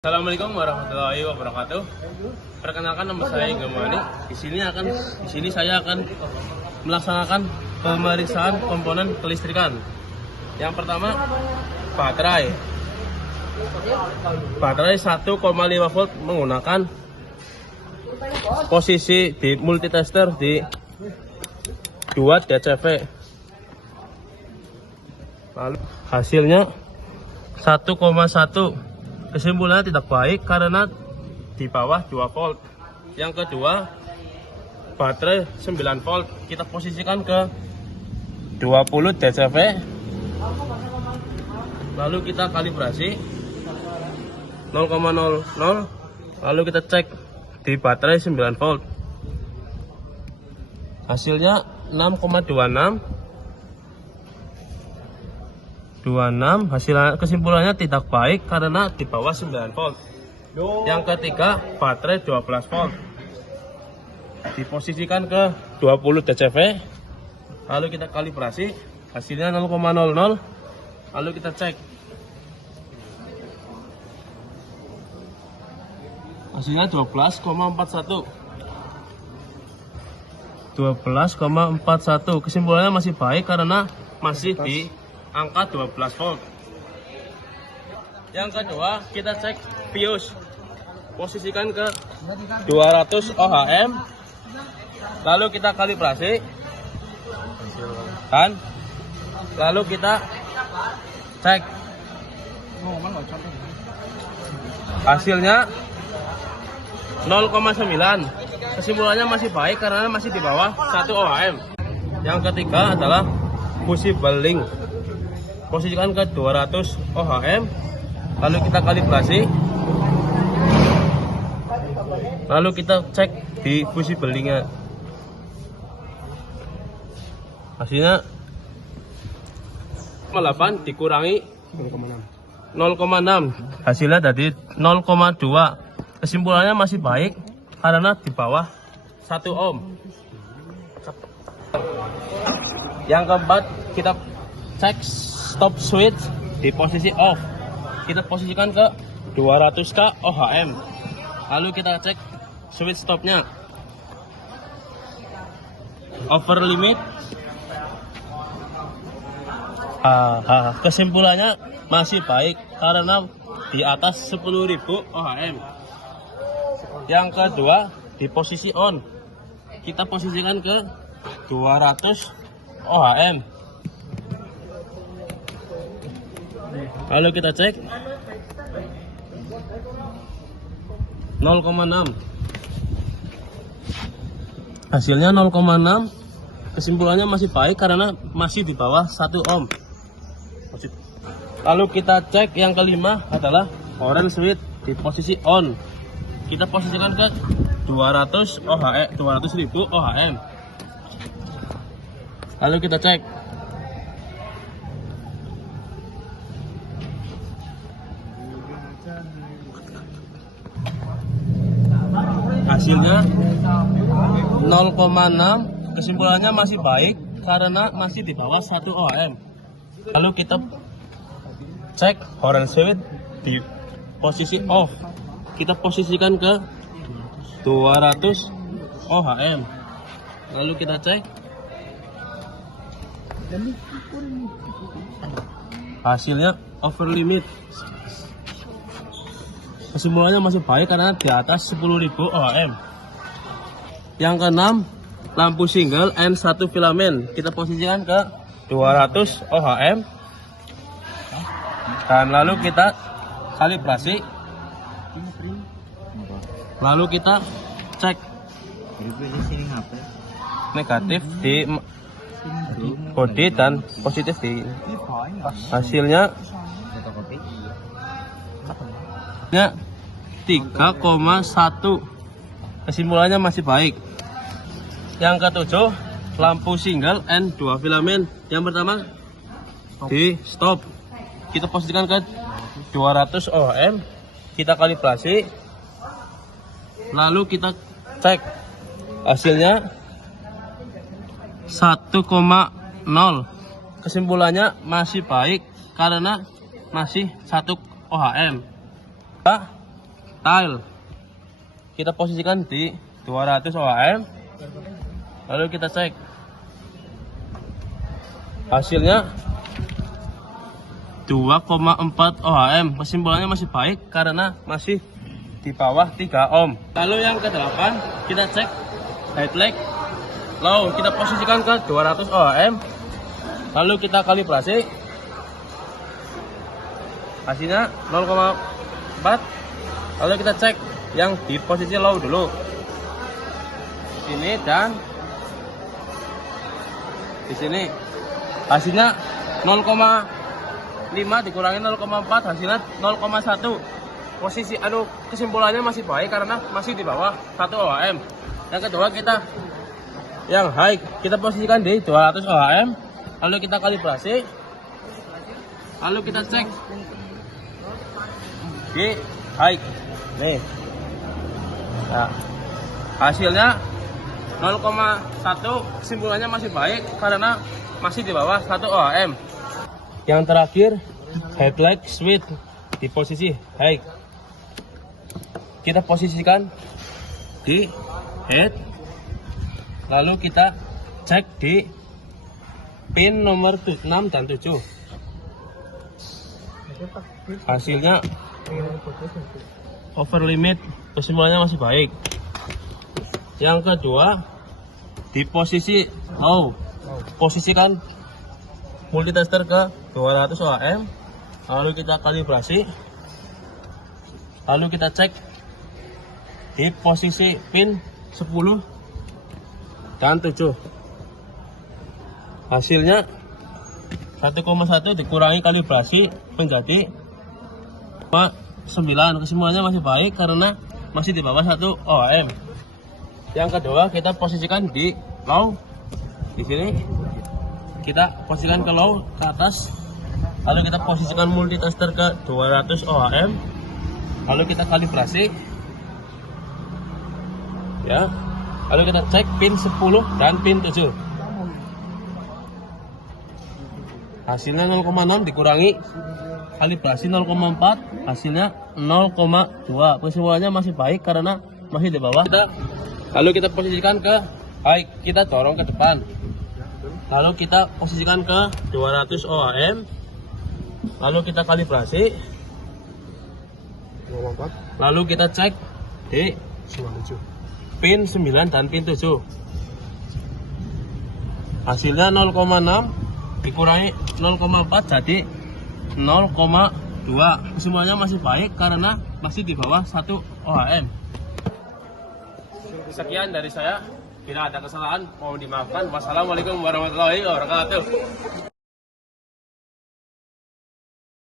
Assalamualaikum warahmatullahi wabarakatuh. Perkenalkan, nama saya Gemani. Di sini saya akan melaksanakan pemeriksaan komponen kelistrikan. Yang pertama, baterai. Baterai 1,5 volt menggunakan posisi di multitester di 2 DCV. Lalu hasilnya 1,1. Kesimpulannya tidak baik karena di bawah 2 volt. Yang kedua, baterai 9 volt. Kita posisikan ke 20 DCV. Lalu kita kalibrasi 0,00. Lalu kita cek di baterai 9 volt. Hasilnya 6,26. Kesimpulannya tidak baik karena di bawah 9 volt. Yang ketiga, baterai 12 volt. Diposisikan ke 20 DCV. Lalu kita kalibrasi, hasilnya 0,00. Lalu kita cek. Hasilnya 12,41. 12,41. Kesimpulannya masih baik karena masih di angka 12 volt. Yang kedua, kita cek fuse. Posisikan ke 200 ohm. Lalu kita kalibrasi. Lalu kita cek. Hasilnya 0,9. Kesimpulannya masih baik karena masih di bawah 1 ohm. Yang ketiga adalah fusible link. Posisikan ke 200 ohm. Lalu kita kalibrasi. Lalu kita cek di fusible link-nya. Hasilnya 8 dikurangi 0,6. Hasilnya tadi 0,2. Kesimpulannya masih baik karena di bawah 1 ohm. Yang keempat, kita cek stop switch di posisi off. Kita posisikan ke 200k ohm. Lalu kita cek switch stopnya. Over limit. Kesimpulannya masih baik karena di atas 10.000 ohm. Yang kedua, di posisi on. Kita posisikan ke 200 ohm. Lalu kita cek 0,6. Hasilnya 0,6. Kesimpulannya masih baik karena masih di bawah 1 ohm. Lalu kita cek yang kelima adalah orange switch di posisi on. Kita posisikan ke 200 ohm, 200.000 ohm. Lalu kita cek. Hasilnya 0,6. Kesimpulannya masih baik karena masih di bawah 1 ohm. Lalu kita cek orange switch di posisi off. Kita posisikan ke 200 ohm. Lalu kita cek. Hasilnya over limit. Kesimpulannya masih baik karena di atas 10.000 ohm. Yang keenam, lampu single N1 filamen. Kita posisikan ke 200 ohm. Dan lalu kita kalibrasi. Lalu kita cek. Negatif di body dan positif di. Hasilnya 3,1. Kesimpulannya masih baik. Yang ketujuh, lampu single N2 filamen. Yang pertama di stop. Kita posisikan ke 200 ohm. Kita kalibrasi. Lalu kita cek. Hasilnya 1,0. Kesimpulannya masih baik karena masih 1 ohm. tile. Kita posisikan di 200 ohm. Lalu kita cek. Hasilnya 2,4 ohm. Kesimpulannya masih baik karena masih di bawah 3 ohm. Lalu yang ke-8 kita cek headlight low. Kita posisikan ke 200 ohm. Lalu kita kalibrasi. Hasilnya 0,4. Lalu kita cek yang di posisi low dulu. Sini dan di sini. Hasilnya 0,5 dikurangi 0,4, hasilnya 0,1. Posisi kesimpulannya masih baik karena masih di bawah 1 ohm. Yang kedua kita yang high, kita posisikan di 200 ohm. Lalu kita kalibrasi. Lalu kita cek di high. Nih. Nah, hasilnya 0,1. Kesimpulannya masih baik karena masih di bawah 1 ohm. Yang terakhir headlight switch di posisi high. Kita posisikan di head. Lalu kita cek di pin nomor 6 dan 7. Hasilnya over limit. Kesimpulannya masih baik. Yang kedua di posisi low, posisikan multitester ke 200 ohm. Lalu kita kalibrasi. Lalu kita cek di posisi pin 10 dan 7. Hasilnya 1,1 dikurangi kalibrasi menjadi 9. Kesimpulannya masih baik karena masih di bawah 1 ohm. Yang kedua kita posisikan di low. Di sini kita posisikan ke low, ke atas. Lalu kita posisikan multitester ke 200 ohm. Lalu kita kalibrasi. Ya. Lalu kita cek pin 10 dan pin 7. Hasilnya 0,6 dikurangi kalibrasi 0,4, hasilnya 0,2. Kesimpulannya masih baik karena masih di bawah. Lalu kita posisikan ke high, kita dorong ke depan. Lalu kita posisikan ke 200 ohm. Lalu kita kalibrasi. Lalu kita cek di pin 9 dan pin 7. Hasilnya 0,6 dikurangi 0,4 jadi 0,2. Kesimpulannya masih baik karena masih di bawah 1 ohm. Sekian dari saya. Bila ada kesalahan mohon dimaafkan. Wassalamualaikum warahmatullahi wabarakatuh.